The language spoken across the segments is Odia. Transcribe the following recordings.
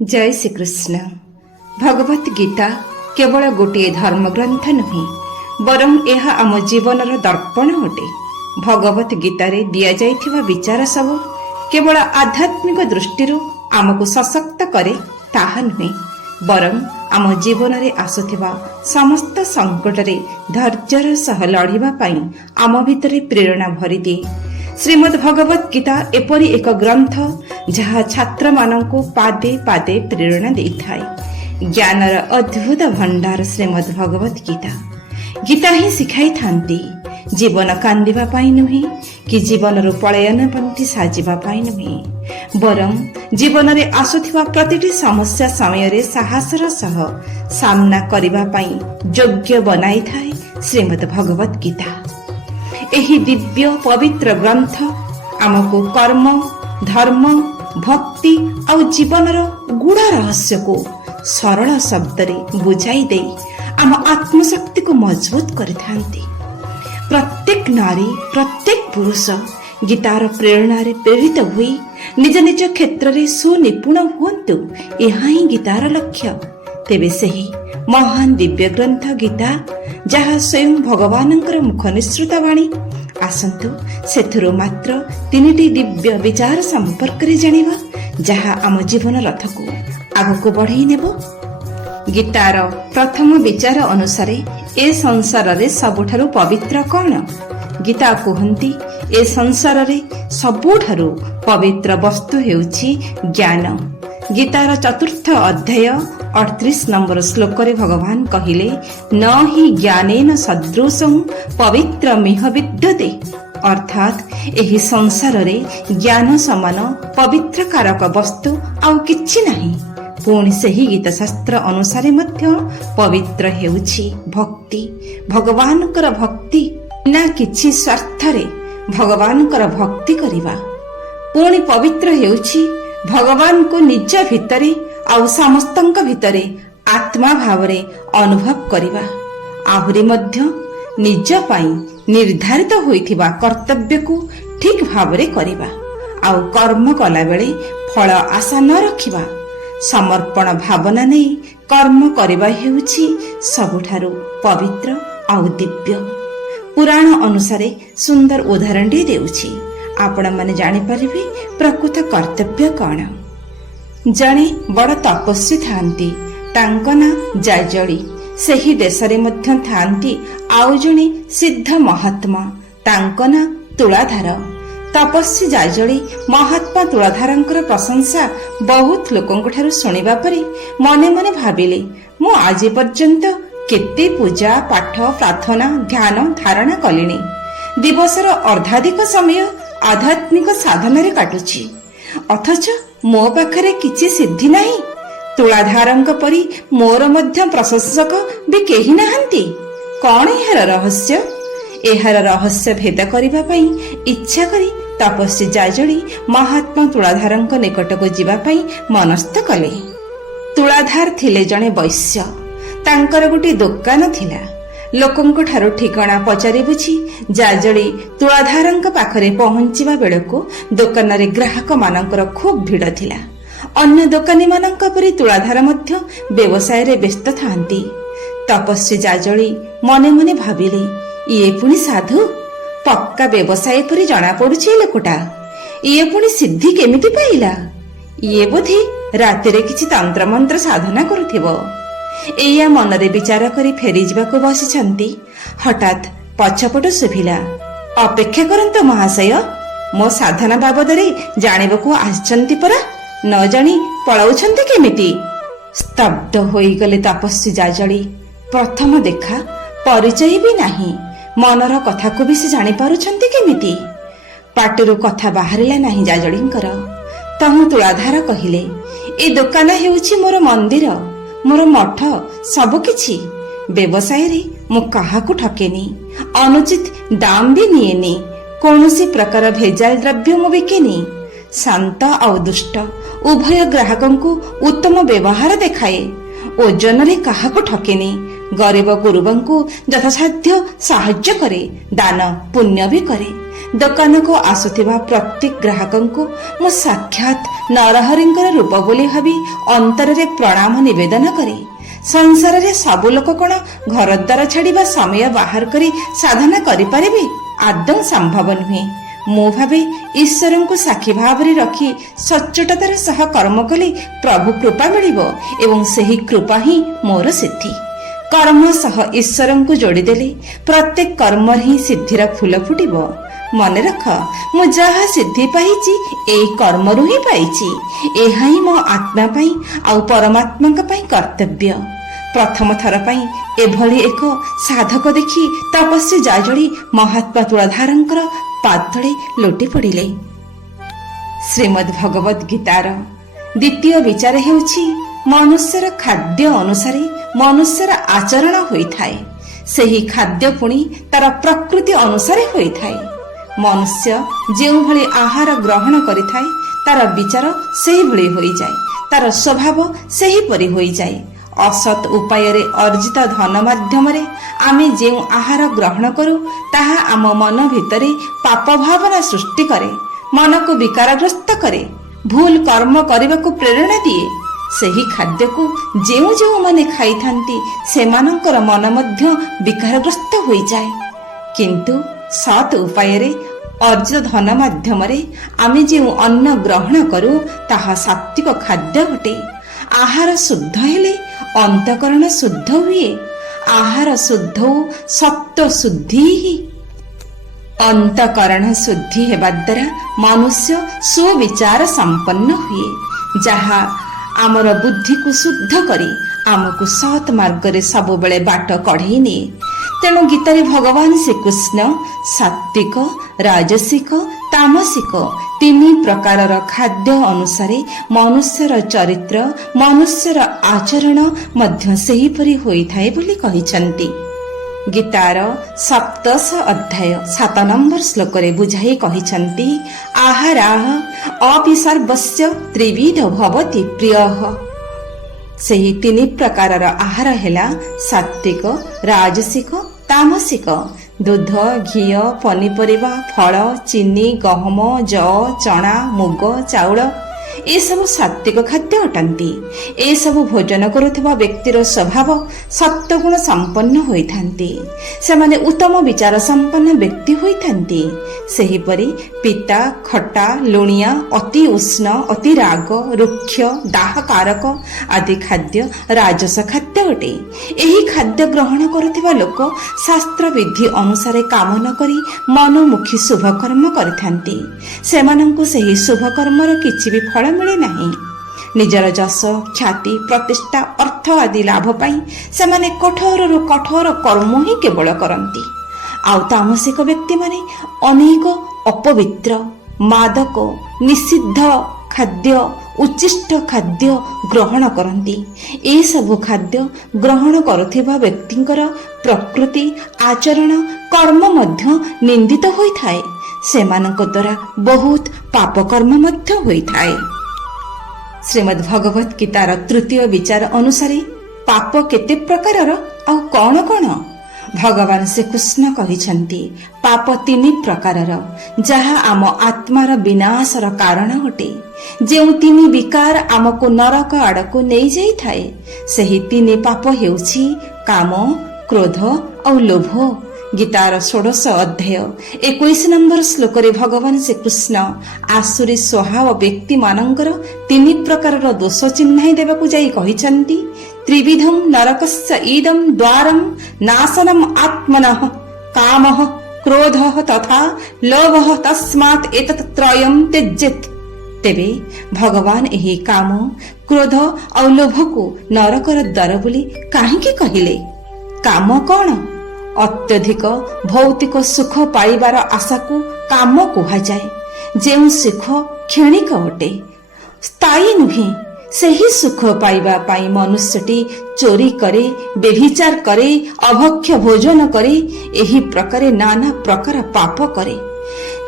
जय श्री कृष्ण। भगवत गीता केवल गोटे धर्मग्रंथ नुहे बरं यह आम जीवनर दर्पण अटे। भगवत गीतार दि जाइथिबा विचार सब केवल आध्यात्मिक दृष्टि आमको सशक्त करे ताहा नुहे बरं आम जीवन रे आसुथिबा समस्त संकट रे धैर्यर सह लड़िबा पई आम भितरे प्रेरणा भरी दिए। श्रीमद् भगवत गीता एपरी एक ग्रंथ जहा छात्र मानंको पादे पादे प्रेरणा देइथाय। ज्ञानर अद्भुत भंडार श्रीमद् भगवत गीता गीता ही शिखाई थांती जीवन कांदिबा पाई नुहे कि जीवन पलायन पंथी साजिबा पाई नुहे बरं जीवन रे आसुथिबा प्रतिटी समस्या समय रे साहसर सह सामना करिबा पाई योग्य बनाई थाए श्रीमद् भगवत गीता। एही दिव्य पवित्र ग्रंथ आमको कर्म धर्म भक्ति और जीवनर गुढ़ा रहस्य को सरल शब्द रे बुझाई दे आम आत्मशक्ति को मजबूत करिथांती। प्रत्येक नारी प्रत्येक पुरुष गीतार प्रेरणा रे प्रेरित हुई निज निज क्षेत्र रे सुनिपुण हुंतु यह ही गीतार लक्ष्य। तेबे सही महान दिव्य ग्रंथ गीता जहा स्वयं भगवानंकर मुख निसृत वाणी आसंतु सेथुरो मात्र तीनिटी दिव्य विचार संपर्क रे जानिबा जहा आम जीवन रथ को आगको बढ़ाई नेबो। गीतार प्रथम विचार अनुसार ए संसार रे सबुठारु पवित्र कौन? गीता कहती ए संसार रे सबुठारु पवित्र वस्तु हेउछि ज्ञान। गीतार चतुर्थ अध्याय 38 नंबर श्लोक रे भगवान कहिले न ही ज्ञानेन सदृशं पवित्र मिह विद्यते। अर्थात एही संसार रे ज्ञान समान पवित्र कारक वस्तु आउ किछि नाही। पुणी सही गीता शास्त्र अनुसारे मध्य पवित्र हेउछि भक्ति। भगवानकर भक्ति ना किछि स्वार्थ रे भगवानकर भक्ति करिबा। पुणी पवित्र हेउछि भगवान को निज भितरे आउ समस्तंक भितरे आत्मा भावरे अनुभव करिबा। आहुरी मध्य निज पाई निर्धारित होइथिबा कर्तव्य को ठीक भावरे करिबा आउ कर्म कला बेले फल आशा न रखिबा। समर्पण भावना नै कर्म करिबा हेउछि सबुठारु पवित्र आउ दिव्य। पुराण अनुसारे सुंदर उदाहरण देउछि आपण माने जानि परिबे प्रकृत कर्तव्य कौन। जणे बड़ तपस्वी थांती तांको ना जायजळी सेही देशरे मध्य थांती आउ जणे सिद्ध महात्मा तांको ना तुलाधार। तपस्वी जायजळी महात्मा तुलाधारंकर प्रशंसा बहुत लोकंक ठारु सुनिबा परे मने मने भाबिले मु आजि पर्यंत केते पूजा पाठ प्रार्थना ध्यान धारणा कलिनी। दिवसर अर्धाधिक समय आध्यात्मिक साधन रे काटुछि अथच मो पाखरे किछि सिद्धि नाही। तुलाधारंक परी मोर मध्य प्रशंसक भी केही नाहंती। कौन एहार रहस्य? एहार रहस्य भेद करिबा पई इच्छा करी तपस्वी जायजळी महात्मा तुलाधारंक निकट को जीवा पई मनस्थ कले। तुलाधार थिले जणे वैश्य। तांकर गोटे दुकान थिला। लोकंक ठारो ठिकाना पचारि बुझी जायजळी तुलाधारंक पाखरे पहुंचिबा बेलको दुकान रे ग्राहक मानकर खूब भीड़ थिला। अन्य दुकानी मानक परि तुलाधार मध्य व्यवसाय रे व्यस्त थांती। तपस्वी जायजळी मने मने भाबिले इए पुनी साधु पक्का व्यवसाय परि जणा पडुछि लोकटा। इए पुनी सिद्धि केमिति पाइला? इए बोधे राति रे किछि तंत्र मंत्र साधना करुथिबो। एया मनरे विचार करी फेरी जावाको बसिछंती। हठात पछपट सुभिला अपेक्षा करंतो महाशय मो साधना बाबदरे जानिबाको आछंती परा न जानी पळाउछंती केमिति? स्तब्ध होई गले तपस्वी जायजळी। प्रथम देखा परिचय भी नाही मनर कथा को भी से जानि पारुछंती केमिति? पाटिरु कथा बाहरिला नाही जायजळींकर। तहु तुलाधार कहिले ए दुकान हेउछि मोर मंदिर मोर मठ सब किछि। व्यवसाय रे मु काहाकु ठकेनी अनुचित दाम भी निएनी कौनसी प्रकार भेजाल द्रव्य मु बिकेनी। शांत और दुष्ट उभय ग्राहकंकु उत्तम व्यवहार देखाए। ओजन रे काहाकु ठकेनी गरीब गुरुबंकु यथासाध्य साहाय्य करे दान पुण्य भी करे। ଦୋକାନକୁ ଆସୁଥିବା ପ୍ରତ୍ୟେକ ଗ୍ରାହକଙ୍କୁ ମୁଁ ସାକ୍ଷାତ ନରହରିଙ୍କର ରୂପ ବୋଲି ଭାବି ଅନ୍ତରରେ ପ୍ରଣାମ ନିବେଦନ କରେ। ସଂସାରରେ ସବୁ ଲୋକ କଣ ଘରଦ୍ୱାର ଛାଡ଼ିବା ସମୟ ବାହାର କରି ସାଧନା କରିପାରିବେ? ଆଦୌ ସମ୍ଭବ ନୁହେଁ। ମୁଁ ଭାବେ ଈଶ୍ୱରଙ୍କୁ ସାକ୍ଷୀ ଭାବରେ ରଖି ସଚ୍ଚୋଟତାର ସହ କର୍ମ କଲେ ପ୍ରଭୁ କୃପା ମିଳିବ ଏବଂ ସେହି କୃପା ହିଁ ମୋର ସିଦ୍ଧି। କର୍ମ ସହ ଈଶ୍ୱରଙ୍କୁ ଯୋଡ଼ିଦେଲେ ପ୍ରତ୍ୟେକ କର୍ମରେ ହିଁ ସିଦ୍ଧିର ଫୁଲ ଫୁଟିବ। ମନେ ରଖ, ମୁଁ ଯାହା ସିଦ୍ଧି ପାଇଛି ଏଇ କର୍ମରୁ ହିଁ ପାଇଛି। ଏହା ହିଁ ମୋ ଆତ୍ମା ପାଇଁ ଆଉ ପରମାତ୍ମାଙ୍କ ପାଇଁ କର୍ତ୍ତବ୍ୟ। ପ୍ରଥମ ଥର ପାଇଁ ଏଭଳି ଏକ ସାଧକ ଦେଖି ତପସ୍ୱୀ ଜାଜଳି ମହାତ୍ମା ତୁଳାଧାରଙ୍କର ପାଦତଳେ ଲୋଟି ପଡ଼ିଲେ। ଶ୍ରୀମଦ୍ ଭଗବତ ଗୀତାର ଦ୍ୱିତୀୟ ବିଚାର ହେଉଛି ମନୁଷ୍ୟର ଖାଦ୍ୟ ଅନୁସାରେ ମନୁଷ୍ୟର ଆଚରଣ ହୋଇଥାଏ। ସେହି ଖାଦ୍ୟ ପୁଣି ତାର ପ୍ରକୃତି ଅନୁସାରେ ହୋଇଥାଏ। ମନୁଷ୍ୟ ଯେଉଁଭଳି ଆହାର ଗ୍ରହଣ କରିଥାଏ ତାର ବିଚାର ସେହିଭଳି ହୋଇଯାଏ, ତାର ସ୍ୱଭାବ ସେହିପରି ହୋଇଯାଏ। ଅସତ୍ ଉପାୟରେ ଅର୍ଜିତ ଧନ ମାଧ୍ୟମରେ ଆମେ ଯେଉଁ ଆହାର ଗ୍ରହଣ କରୁ ତାହା ଆମ ମନ ଭିତରେ ପାପ ଭାବନା ସୃଷ୍ଟି କରେ, ମନକୁ ବିକାରଗ୍ରସ୍ତ କରେ, ଭୁଲ କର୍ମ କରିବାକୁ ପ୍ରେରଣା ଦିଏ। ସେହି ଖାଦ୍ୟକୁ ଯେଉଁମାନେ ଖାଇଥାନ୍ତି ସେମାନଙ୍କର ମନ ମଧ୍ୟ ବିକାରଗ୍ରସ୍ତ ହୋଇଯାଏ। କିନ୍ତୁ ସତ୍ ଉପାୟରେ ଅର୍ଜିତ ଧନ ମାଧ୍ୟମରେ ଆମେ ଯେଉଁ ଅନ୍ନ ଗ୍ରହଣ କରୁ ତାହା ସାତ୍ତ୍ୱିକ ଖାଦ୍ୟ ଅଟେ। ଆହାର ଶୁଦ୍ଧ ହେଲେ ଅନ୍ତଃକରଣ ଶୁଦ୍ଧ ହୁଏ। ଆହାର ଶୁଦ୍ଧ ଓ ସତ୍ତ୍ୱ ଶୁଦ୍ଧି ହିଁ ଅନ୍ତଃକରଣ ଶୁଦ୍ଧି ହେବା ଦ୍ୱାରା ମନୁଷ୍ୟ ସୁବିଚାର ସମ୍ପନ୍ନ ହୁଏ, ଯାହା ଆମର ବୁଦ୍ଧିକୁ ଶୁଦ୍ଧ କରି ଆମକୁ ସତ୍ ମାର୍ଗରେ ସବୁବେଳେ ବାଟ କଢ଼େଇ ନିଏ। ତେଣୁ ଗୀତାରେ ଭଗବାନ ଶ୍ରୀକୃଷ୍ଣ ସାତ୍ତ୍ୱିକ, ରାଜସିକ, ତାମସିକ ତିନି ପ୍ରକାରର ଖାଦ୍ୟ ଅନୁସାରେ ମନୁଷ୍ୟର ଚରିତ୍ର, ମନୁଷ୍ୟର ଆଚରଣ ମଧ୍ୟ ସେହିପରି ହୋଇଥାଏ ବୋଲି କହିଛନ୍ତି। ଗୀତାର 7 ଅଧ୍ୟାୟ 7 ନମ୍ବର ଶ୍ଲୋକରେ ବୁଝାଇ କହିଛନ୍ତି, ଆହାରାଃ ଅପି ସର୍ବସ୍ୟ ତ୍ରିବିଧ ଭବତି ପ୍ରିୟଃ। ସେହି ତିନି ପ୍ରକାରର ଆହାର ହେଲା ସାତ୍ତ୍ୱିକ, ରାଜସିକ, ତାମସିକ। ଦୁଧ, ଘିଅ, ପନିପରିବା, ଫଳ, ଚିନି, ଗହମ, ଯଅ, ଚଣା, ମୁଗ, ଚାଉଳ ଏସବୁ ସାତ୍ତ୍ୱିକ ଖାଦ୍ୟ ଅଟନ୍ତି। ଏସବୁ ଭୋଜନ କରୁଥିବା ବ୍ୟକ୍ତିର ସ୍ୱଭାବ ସତ୍ୱଗୁଣ ସମ୍ପନ୍ନ ହୋଇଥାନ୍ତି। ସେମାନେ ଉତ୍ତମ ବିଚାର ସମ୍ପନ୍ନ ବ୍ୟକ୍ତି ହୋଇଥାନ୍ତି। ସେହିପରି ପିତା, ଖଟା, ଲୁଣିଆ, ଅତି ଉଷ୍ଣ, ଅତି ରାଗ, ରୁକ୍ଷ, ଦାହକାରକ ଆଦି ଖାଦ୍ୟ ରାଜସ ଖାଦ୍ୟ ଅଟେ। ଏହି ଖାଦ୍ୟ ଗ୍ରହଣ କରୁଥିବା ଲୋକ ଶାସ୍ତ୍ର ବିଧି ଅନୁସାରେ କାମ ନ କରି ମନୋମୁଖୀ ଶୁଭ କର୍ମ କରିଥାନ୍ତି। ସେମାନଙ୍କୁ ସେହି ଶୁଭ କର୍ମର କିଛି ବି ଫଳ ମିଳେ ନାହିଁ। ନିଜର ଯଶ, ଖ୍ୟାତି, ପ୍ରତିଷ୍ଠା, ଅର୍ଥ ଆଦି ଲାଭ ପାଇଁ ସେମାନେ କଠୋରରୁ କଠୋର କର୍ମ ହିଁ କେବଳ କରନ୍ତି। ଆଉ ତାମସିକ ବ୍ୟକ୍ତିମାନେ ଅନେକ ଅପବିତ୍ର, ମାଦକ, ନିଷିଦ୍ଧ ଖାଦ୍ୟ, ଉଚ୍ଛିଷ୍ଟ ଖାଦ୍ୟ ଗ୍ରହଣ କରନ୍ତି। ଏସବୁ ଖାଦ୍ୟ ଗ୍ରହଣ କରୁଥିବା ବ୍ୟକ୍ତିଙ୍କର ପ୍ରକୃତି, ଆଚରଣ, କର୍ମ ମଧ୍ୟ ନିନ୍ଦିତ ହୋଇଥାଏ। ସେମାନଙ୍କ ଦ୍ୱାରା ବହୁତ ପାପ କର୍ମ ମଧ୍ୟ ହୋଇଥାଏ। ଶ୍ରୀମଦ୍ ଭଗବତ ଗୀତାର ତୃତୀୟ ବିଚାର ଅନୁସାରେ ପାପ କେତେ ପ୍ରକାରର ଆଉ କଣ କଣ? ଭଗବାନ ଶ୍ରୀକୃଷ୍ଣ କହିଛନ୍ତି, ପାପ 3 ପ୍ରକାରର, ଯାହା ଆମ ଆତ୍ମାର ବିନାଶର କାରଣ ଅଟେ। ଯେଉଁ 3 ବିକାର ଆମକୁ ନରକ ଆଡ଼କୁ ନେଇଯାଇଥାଏ, ସେହି 3 ପାପ ହେଉଛି କାମ, କ୍ରୋଧ ଆଉ ଲୋଭ। ଗୀତାର 16 ଅଧ୍ୟାୟ 21 ନମ୍ବର ଶ୍ଲୋକରେ ଭଗବାନ ଶ୍ରୀକୃଷ୍ଣ ଆସୁରୀ ସ୍ୱଭାବ ବ୍ୟକ୍ତି ମାନଙ୍କର 3 ପ୍ରକାରର ଦୋଷ ଚିହ୍ନାଇ ଦେବାକୁ ଯାଇ କହିଛନ୍ତି, ତ୍ରିବିଧମ୍ ନରକସ୍ୟ ଇଦମ୍ ଦ୍ୱାରମ୍ ନାଶନମ୍ ଆତ୍ମନଃ କାମଃ, କ୍ରୋଧଃ ତଥା ଲୋଭଃ ତସ୍ମାତ୍ ଏତତ୍ ତ୍ରୟମ୍ ତ୍ୟଜେତ୍। ତେବେ ଭଗବାନ ଏହି କାମ, କ୍ରୋଧ ଆଉ ଲୋଭକୁ ନରକର ଦ୍ୱାର ବୋଲି କାହିଁକି କହିଲେ? କାମ କଣ? ଅତ୍ୟଧିକ ଭୌତିକ ସୁଖ ପାଇବାର ଆଶାକୁ କାମ କୁହାଯାଏ। ଯେଉଁ ସୁଖ କ୍ଷଣିକ ଅଟେ, ସ୍ଥାୟୀ ନୁହେଁ, ସେହି ସୁଖ ପାଇବା ପାଇଁ ମନୁଷ୍ୟଟି ଚୋରି କରେ, ବ୍ୟଭିଚାର କରେ, ଅଭକ୍ଷ୍ୟ ଭୋଜନ କରେ, ଏହି ପ୍ରକାରେ ନାନା ପ୍ରକାର ପାପ କରେ।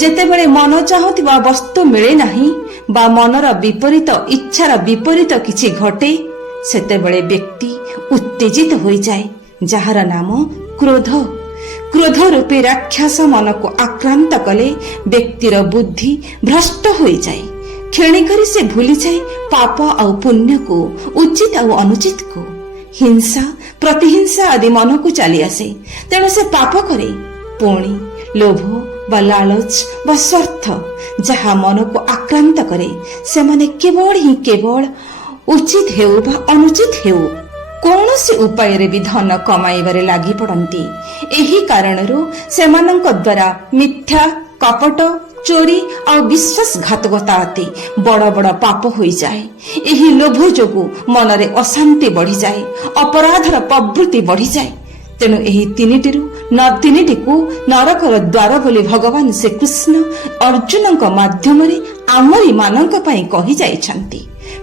ଯେତେବେଳେ ମନ ଚାହୁଁଥିବା ବସ୍ତୁ ମିଳେ ନାହିଁ ବା ମନର ବିପରୀତ ଇଚ୍ଛାର ବିପରୀତ କିଛି ଘଟେ, ସେତେବେଳେ ବ୍ୟକ୍ତି ଉତ୍ତେଜିତ ହୋଇଯାଏ, ଯାହାର ନାମ କ୍ରୋଧ। କ୍ରୋଧ ରୂପୀ ରାକ୍ଷସ ମନକୁ ଆକ୍ରାନ୍ତ କଲେ ବ୍ୟକ୍ତିର ବୁଦ୍ଧି ଭ୍ରଷ୍ଟ ହୋଇଯାଏ। କ୍ଷଣିକରି ସେ ଭୁଲିଯାଏ ପାପ ଆଉ ପୁଣ୍ୟକୁ, ଉଚିତ ଆଉ ଅନୁଚିତକୁ। ହିଂସା ପ୍ରତିହିଂସା ଆଦି ମନକୁ ଚାଲି ଆସେ। ତେଣୁ ସେ ପାପ କରେ। ପୁଣି ଲୋଭ ବା ଲାଲଚ ବା ସ୍ୱାର୍ଥ ଯାହା ମନକୁ ଆକ୍ରାନ୍ତ କରେ, ସେମାନେ କେବଳ ଉଚିତ ହେଉ ବା ଅନୁଚିତ ହେଉ କୌଣସି ଉପାୟରେ ବି ଧନ କମାଇବାରେ ଲାଗି ପଡ଼ନ୍ତି। ଏହି କାରଣରୁ ସେମାନଙ୍କ ଦ୍ୱାରା ମିଥ୍ୟା, କପଟ, ଚୋରି ଆଉ ବିଶ୍ୱାସଘାତକତା ଆଦି ବଡ଼ ବଡ଼ ପାପ ହୋଇଯାଏ। ଏହି ଲୋଭ ଯୋଗୁଁ ମନରେ ଅଶାନ୍ତି ବଢ଼ିଯାଏ, ଅପରାଧର ପ୍ରବୃତ୍ତି ବଢ଼ିଯାଏ। ତେଣୁ ଏହି ତିନିଟିକୁ ନରକର ଦ୍ୱାର ବୋଲି ଭଗବାନ ଶ୍ରୀକୃଷ୍ଣ ଅର୍ଜୁନଙ୍କ ମାଧ୍ୟମରେ ଆମରି ମାନଙ୍କ ପାଇଁ କହିଯାଇଛନ୍ତି।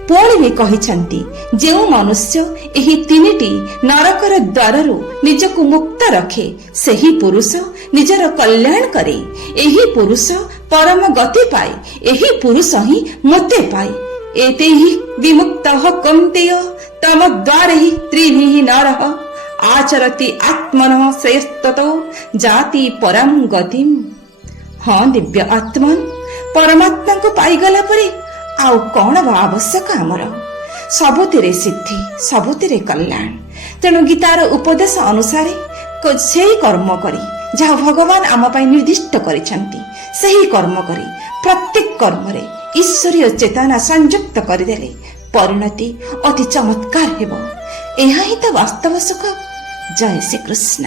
ପୁଣି ବି କହିଛନ୍ତି, ଯେଉଁ ମନୁଷ୍ୟ ଏହି ତିନିଟି ନରକର ଦ୍ୱାରରୁ ନିଜକୁ ମୁକ୍ତ ରଖେ, ସେହି ପୁରୁଷ ନିଜର କଲ୍ୟାଣ କରେ। ଏହି ପୁରୁଷ ପରମ ଗତି ପାଏ। ଏହି ପୁରୁଷ ହିଁ ମୋତେ ପାଏ। ଏତେ ହି ବିମୁକ୍ତ କୌନ୍ତେୟ ତମ ଦ୍ୱାରେ ହି ତ୍ରିଭିଃ ନରଃ ଆଚରତି ଆତ୍ମନଃ ଶ୍ରେୟସ୍ତତୋ ଜାତି ପରମ ଗତିମ୍। ହଁ ଦିବ୍ୟ ଆତ୍ମନ, ପରମାତ୍ମାଙ୍କୁ ପାଇଗଲା ପରେ ଆଉ କଣ ବା ଆବଶ୍ୟକ ଆମର? ସବୁଥିରେ ସିଦ୍ଧି, ସବୁଥିରେ କଲ୍ୟାଣ। ତେଣୁ ଗୀତାର ଉପଦେଶ ଅନୁସାରେ ସେହି କର୍ମ କରି ଯାହା ଭଗବାନ ଆମ ପାଇଁ ନିର୍ଦ୍ଦିଷ୍ଟ କରିଛନ୍ତି, ସେହି କର୍ମ କରି ପ୍ରତ୍ୟେକ କର୍ମରେ ଈଶ୍ୱରୀୟ ଚେତନା ସଂଯୁକ୍ତ କରିଦେଲେ ପରିଣତି ଅତି ଚମତ୍କାର ହେବ। ଏହା ହିଁ ତ ବାସ୍ତବ ସୁଖ। ଜୟ ଶ୍ରୀକୃଷ୍ଣ।